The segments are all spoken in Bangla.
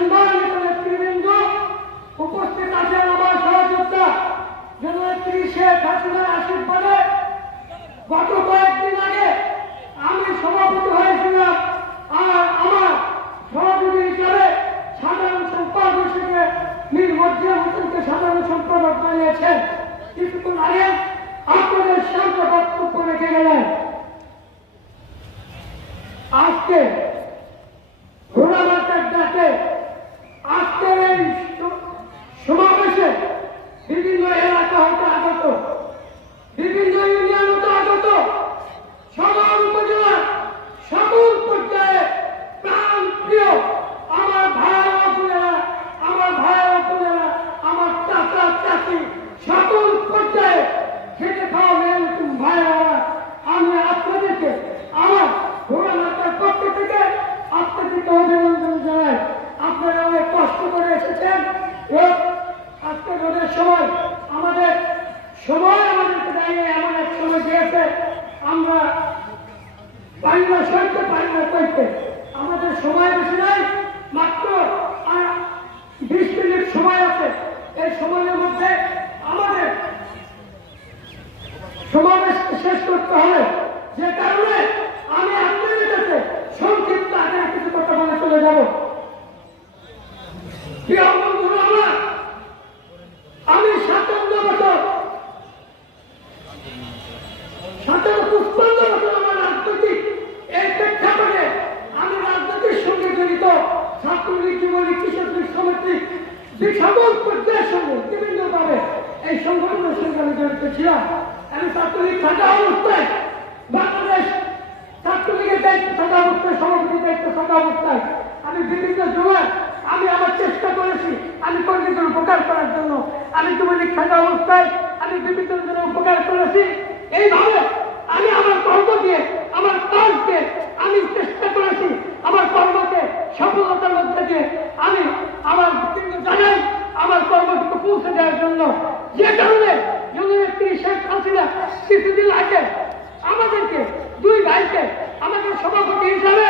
সম্মানিত নেতৃবৃন্দ উপস্থিত আছেন আমার সহযোদ্ধা জননেত্রী শেখ হাসিনার আশীর্বাদে। গত কয়েকদিন আগে আমি সভাপতি হয়েছিলাম আর আমার সহযোগী হিসাবে সাধারণ সম্পাদক হিসেবে নির্ভরজিয়া হোসেনকে সাধারণ সম্পাদক বানিয়েছেন। কিছুক্ষণ আগে আপনাদের শান্ত বক্তব্য রেখে গেলেন। পারি না সইতে পারি না আমাদের সময় বেশি নাই, মাত্র বিশ মিনিট সময় আছে। এই সময়ের মধ্যে আমাদের সমাবেশ শেষ করতে হবে ঠিক সকল পর্যায়ের সঙ্গে বিভিন্নভাবে এই সংগঠনের সঙ্গে আমি আমি ছাত্রলীগ থাকা অবস্থায় বাংলাদেশ ছাত্রলীগের দায়িত্ব থাকা অবস্থায় সভাপতি দায়িত্ব থাকা অবস্থায় আমি বিভিন্ন আমি আমার চেষ্টা করেছি, আমি কর্মীদের উপকার করার জন্য। আমি যুবলীগ থাকা অবস্থায় আমি বিভিন্ন জনের উপকার করেছি। এইভাবে আমি আমার কর্ম দিয়ে আমার কাজ দিয়ে আমি চেষ্টা করেছি আমার কর্মকে সফলতার মধ্যে দিয়ে আমি আমার বিভিন্ন জায়গায় কর্মটুকু পৌঁছে দেওয়ার জন্য যে কারণে জননেত্রী শেখ হাসিনা কিছুদিন আগে আমাদেরকে দুই ভাইকে আমাদের সভাপতি হিসাবে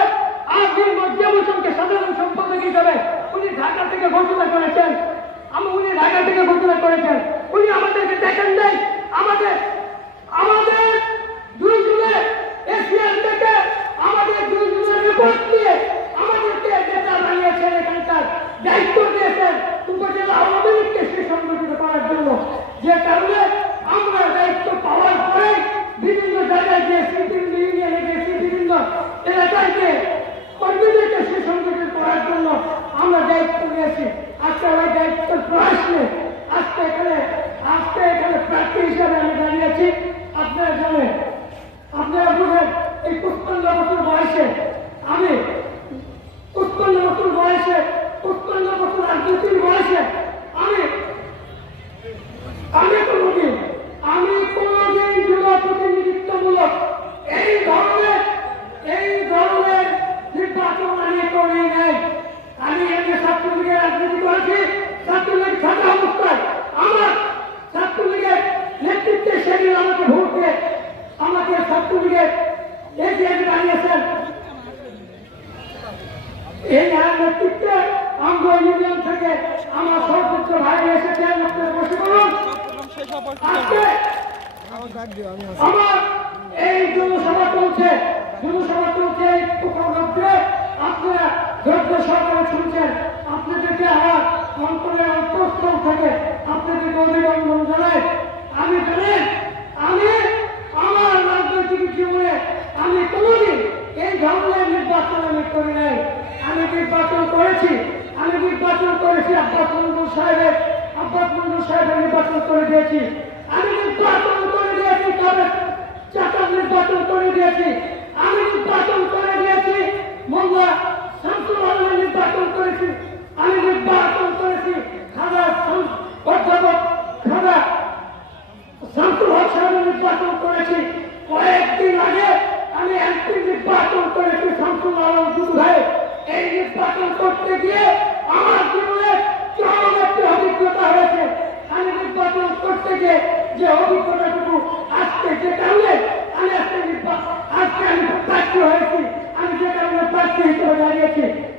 আর মজ্জাম হোসেনকে সাধারণ সম্পাদক হিসাবে উনি ঢাকা থেকে ঘোষণা করেছেন। আমি উনি ঢাকা থেকে ঘোষণা করেছেন। উনি আমাদেরকে দেখেন নাই। আমাদের আমাদের দুই জুনে এশিয়ান থেকে আমাদের দুই জুনের রিপোর্ট নিয়ে আমাদেরকে নেতা বানিয়েছেন এখানকার দায়িত্ব দিয়েছেন উপজেলা আওয়ামী লীগকে সুসংগঠিত করার জন্য যে কারণে আমরা দায়িত্ব পাওয়ার পরে বিভিন্ন জায়গায় গিয়েছি বিভিন্ন ইউনিয়নে গেছি বিভিন্ন এলাকায় গিয়ে কর্মীদেরকে সুসংগঠিত করার জন্য আমরা দায়িত্ব নিয়েছি আজকে ওই দায়িত্ব আজকে এখানে আজকে এখানে হিসাবে আমি আপনারা এই পুষ্পান্ন বছর বয়সে আমি পুষ্পান্ন বছর বয়সে পুষ্পান্ন বছর রাজনীতির বয়সে আমি আমি কোনোদিন আমি কোনোদিন জেলা প্রতিনিধিত্বমূলক এই ধরনের এই ধরনের নির্বাচন আমি করি নাই আমি এখানে ছাত্রলীগের রাজনীতি করেছি ছাত্রলীগ থাকা অবস্থায় আমার ছাত্রলীগের নেতৃত্বে সেদিন আমাকে ভোট দিয়ে আমাকে ছাত্রলীগের এগিয়ে বানিয়েছেন এই আর নেতৃত্বে ইউনিয়ন থেকে আমার সর্বোচ্চ ভাই এসেছেন আপনারা বসে বলুন এই জনসভা চলছে জনসভা চলছে এই উপলক্ষে। আপনারা ধৈর্য সহকারে শুনছেন। আপনাদেরকে আমার অন্তরের অন্তঃস্থল থেকে আপনাদেরকে অভিনন্দন জানাই। আমি জানেন আমি আমার রাজনৈতিক জীবনে আমি কোনোদিন এই ধরনের নির্বাচন আমি করি নাই। আমি নির্বাচন করেছি। আমি নির্বাচন করেছি, আব্বাস মন্ডল সাহেবের আব্বাস মন্ডল সাহেবের নির্বাচন করে দিয়েছি। আমি নির্বাচন করে দিয়েছি, তবে চাকার নির্বাচন করে দিয়েছি। আমি নির্বাচন করে দিয়েছি মোল্লা শামসুল আলমের নির্বাচন করেছি। আমি নির্বাচন করেছি খাদা অধ্যাপক খাদা শামসুল হক সাহেবের নির্বাচন করেছি। কয়েকদিন আগে আমি এমপি নির্বাচন করেছি। এই করতে গিয়ে আমার জীবনে চরম একটি অভিজ্ঞতা হয়েছে। আমি নির্বাচন করতে গিয়ে যে অভিজ্ঞতাটুকু আজকে যে কারণে আমি আজকে আজকে আমি প্রার্থী হয়েছি। আমি যে কারণে প্রার্থী হিসেবে দাঁড়িয়েছি।